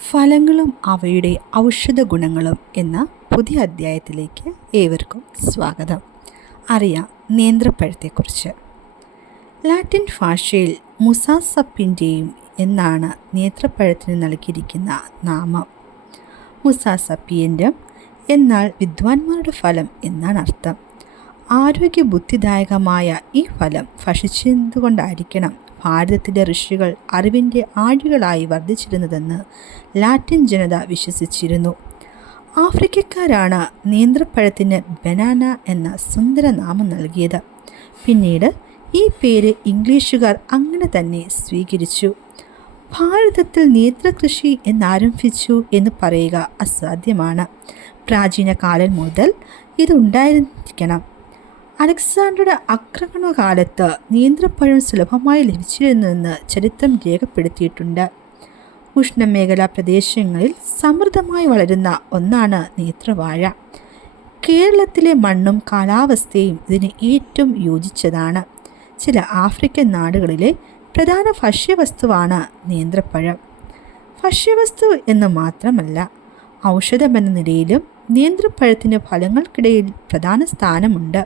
ഫലങ്ങളും അവയുടെ ഔഷധ ഗുണങ്ങളും എന്ന പുതിയ അധ്യായത്തിലേക്ക് ഏവർക്കും സ്വാഗതം. അറിയാം നേന്ത്രപ്പഴത്തെക്കുറിച്ച്. ലാറ്റിൻ ഭാഷയിൽ മുസാസപ്പിന്റെയും എന്നാണ് നേത്രപ്പഴത്തിന് നൽകിയിരിക്കുന്ന നാമം. മുസാസപ്പിയന്റം എന്നാൽ വിദ്വാൻമാരുടെ ഫലം എന്നാണ് അർത്ഥം. ആരോഗ്യ ബുദ്ധിദായകമായ ഈ ഫലം ഭക്ഷിച്ചതുകൊണ്ടായിരിക്കണം ഭാരതത്തിലെ ഋഷികൾ അറിവിന്റെ ആഴികളായി വർദ്ധിച്ചിരുന്നതെന്ന് ലാറ്റിൻ ജനത വിശ്വസിച്ചിരുന്നു. ആഫ്രിക്കക്കാരാണ് നേന്ത്രപ്പഴത്തിന് ബനാന എന്ന സുന്ദര നാമം നൽകിയത്. പിന്നീട് ഈ പേര് ഇംഗ്ലീഷുകാർ അങ്ങനെ തന്നെ സ്വീകരിച്ചു. ഭാരതത്തിൽ നേത്രകൃഷി എന്നാരംഭിച്ചു എന്ന് പറയുക അസാധ്യമാണ്. പ്രാചീന കാലം മുതൽ ഇതുണ്ടായിരിക്കണം അലക്സാണ്ടറുടെ ആക്രമണകാലത്ത് നിയന്ത്രപ്പഴം സുലഭമായി ലഭിച്ചിരുന്നുവെന്ന് ചരിത്രം രേഖപ്പെടുത്തിയിട്ടുണ്ട്. ഉഷ്ണമേഖലാ പ്രദേശങ്ങളിൽ സമൃദ്ധമായി വളരുന്ന ഒന്നാണ് നേത്രവാഴ. കേരളത്തിലെ മണ്ണും കാലാവസ്ഥയും ഇതിന് ഏറ്റവും യോജിച്ചതാണ്. ചില ആഫ്രിക്കൻ നാടുകളിലെ പ്രധാന ഭക്ഷ്യവസ്തുവാണ് നേന്ത്രപ്പഴം. ഭക്ഷ്യവസ്തു എന്ന് മാത്രമല്ല ഔഷധമെന്ന നിലയിലും നേന്ത്രപ്പഴത്തിന് ഫലങ്ങൾക്കിടയിൽ പ്രധാന സ്ഥാനമുണ്ട്.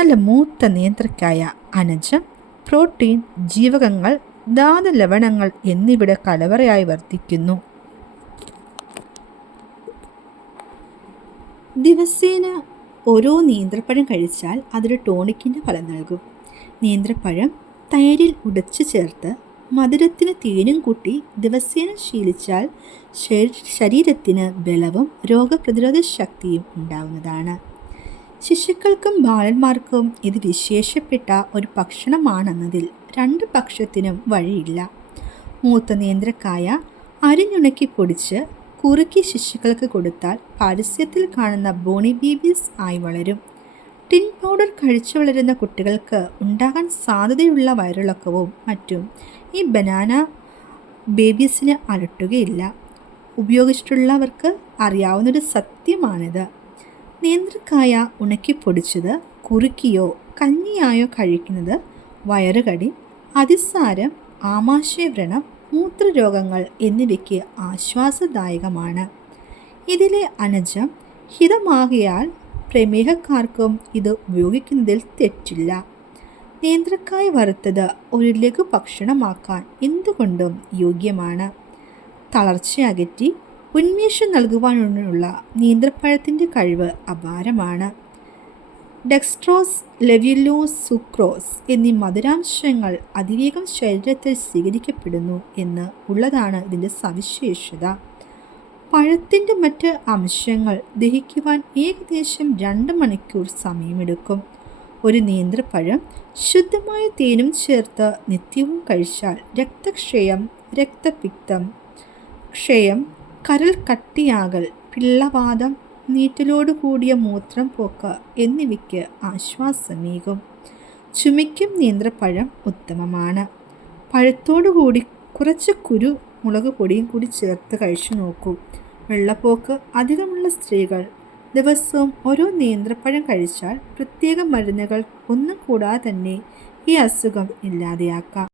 നല്ല മൂത്ത നിയന്ത്രക്കായ അനജം പ്രോട്ടീൻ ജീവകങ്ങൾ ധാതു ലവണങ്ങൾ എന്നിവിടെ കലവറയായി വർദ്ധിക്കുന്നു ദിവസേന ഓരോ നേന്ത്രപ്പഴം കഴിച്ചാൽ അതൊരു ടോണിക്കിന്റെ ഫലം നൽകും. നേന്ത്രപ്പഴം തൈരിൽ ഉടച്ചു ചേർത്ത് മധുരത്തിന് തേനും കൂട്ടി ദിവസേന ശീലിച്ചാൽ ശരീരത്തിന് ബലവും രോഗപ്രതിരോധ ശക്തിയും ഉണ്ടാകുന്നതാണ് ശിശുക്കൾക്കും ബാലന്മാർക്കും ഇത് വിശേഷപ്പെട്ട ഒരു ഭക്ഷണമാണെന്നതിൽ രണ്ട് പക്ഷത്തിനും വഴിയില്ല. മൂത്ത നേന്ത്രക്കായ അരിഞ്ഞുണക്കി പൊടിച്ച് കുറുക്കി ശിശുക്കൾക്ക് കൊടുത്താൽ പരസ്യത്തിൽ കാണുന്ന ബോണി ബേബീസ് ആയി വളരും. ടിൻ പൗഡർ കഴിച്ചു വളരുന്ന കുട്ടികൾക്ക് ഉണ്ടാകാൻ സാധ്യതയുള്ള വയറിളക്കവും മറ്റും ഈ ബനാന ബേബീസിന് അലട്ടുകയില്ല. ഉപയോഗിച്ചിട്ടുള്ളവർക്ക് അറിയാവുന്നൊരു സത്യമാണിത്. നേന്ത്രക്കായ ഉണക്കിപ്പൊടിച്ചത് കുറുക്കിയോ കഞ്ഞിയായോ കഴിക്കുന്നത് വയറുകടി അതിസാരം ആമാശയവ്രണം മൂത്രരോഗങ്ങൾ എന്നിവയ്ക്ക് ആശ്വാസദായകമാണ്. ഇതിലെ അനജം ഹിതമാകിയാൽ പ്രമേഹക്കാർക്കും ഇത് ഉപയോഗിക്കുന്നതിൽ തെറ്റില്ല. നേന്ത്രക്കായ വറുത്തത് ഒരു ലഘു ഭക്ഷണമാക്കാൻ എന്തുകൊണ്ടും യോഗ്യമാണ്. തളർച്ച അകറ്റി ഉന്മേഷം നൽകുവാനുള്ള നീന്തൽപ്പഴത്തിന്റെ കഴിവ് അപാരമാണ്. ഡെക്സ്ട്രോസ് ലെവ്യുലോസ് സുക്രോസ് എന്നീ മധുരാംശങ്ങൾ അതിവേഗം ശരീരത്തിൽ സ്വീകരിക്കപ്പെടുന്നു എന്ന് ഉള്ളതാണ് ഇതിന്റെ സവിശേഷത. പഴത്തിന്റെ മറ്റ് അംശങ്ങൾ ദഹിക്കുവാൻ ഏകദേശം രണ്ട് മണിക്കൂർ സമയമെടുക്കും. ഒരു നേന്ത്രപ്പഴം ശുദ്ധമായ തേനും ചേർത്ത് നിത്യവും കഴിച്ചാൽ രക്തക്ഷയം രക്തപിത്തം ക്ഷയം കരൾ കട്ടിയാകൽ പിള്ളവാദം നീറ്റലോടു കൂടിയ മൂത്രം പോക്ക് എന്നിവയ്ക്ക് ആശ്വാസമേകും. ചുമയ്ക്കും നേന്ത്രപ്പഴം ഉത്തമമാണ്. പഴത്തോടുകൂടി കുറച്ച് കുരു മുളക് പൊടിയും കൂടി ചേർത്ത് കഴിച്ചു നോക്കൂ. വെള്ളപ്പോക്ക് അധികമുള്ള സ്ത്രീകൾ ദിവസവും ഓരോ നേന്ത്രപ്പഴം കഴിച്ചാൽ പ്രത്യേക മരുന്നുകൾ ഒന്നും കൂടാതെ തന്നെ ഈ അസുഖം ഇല്ലാതെയാക്കാം.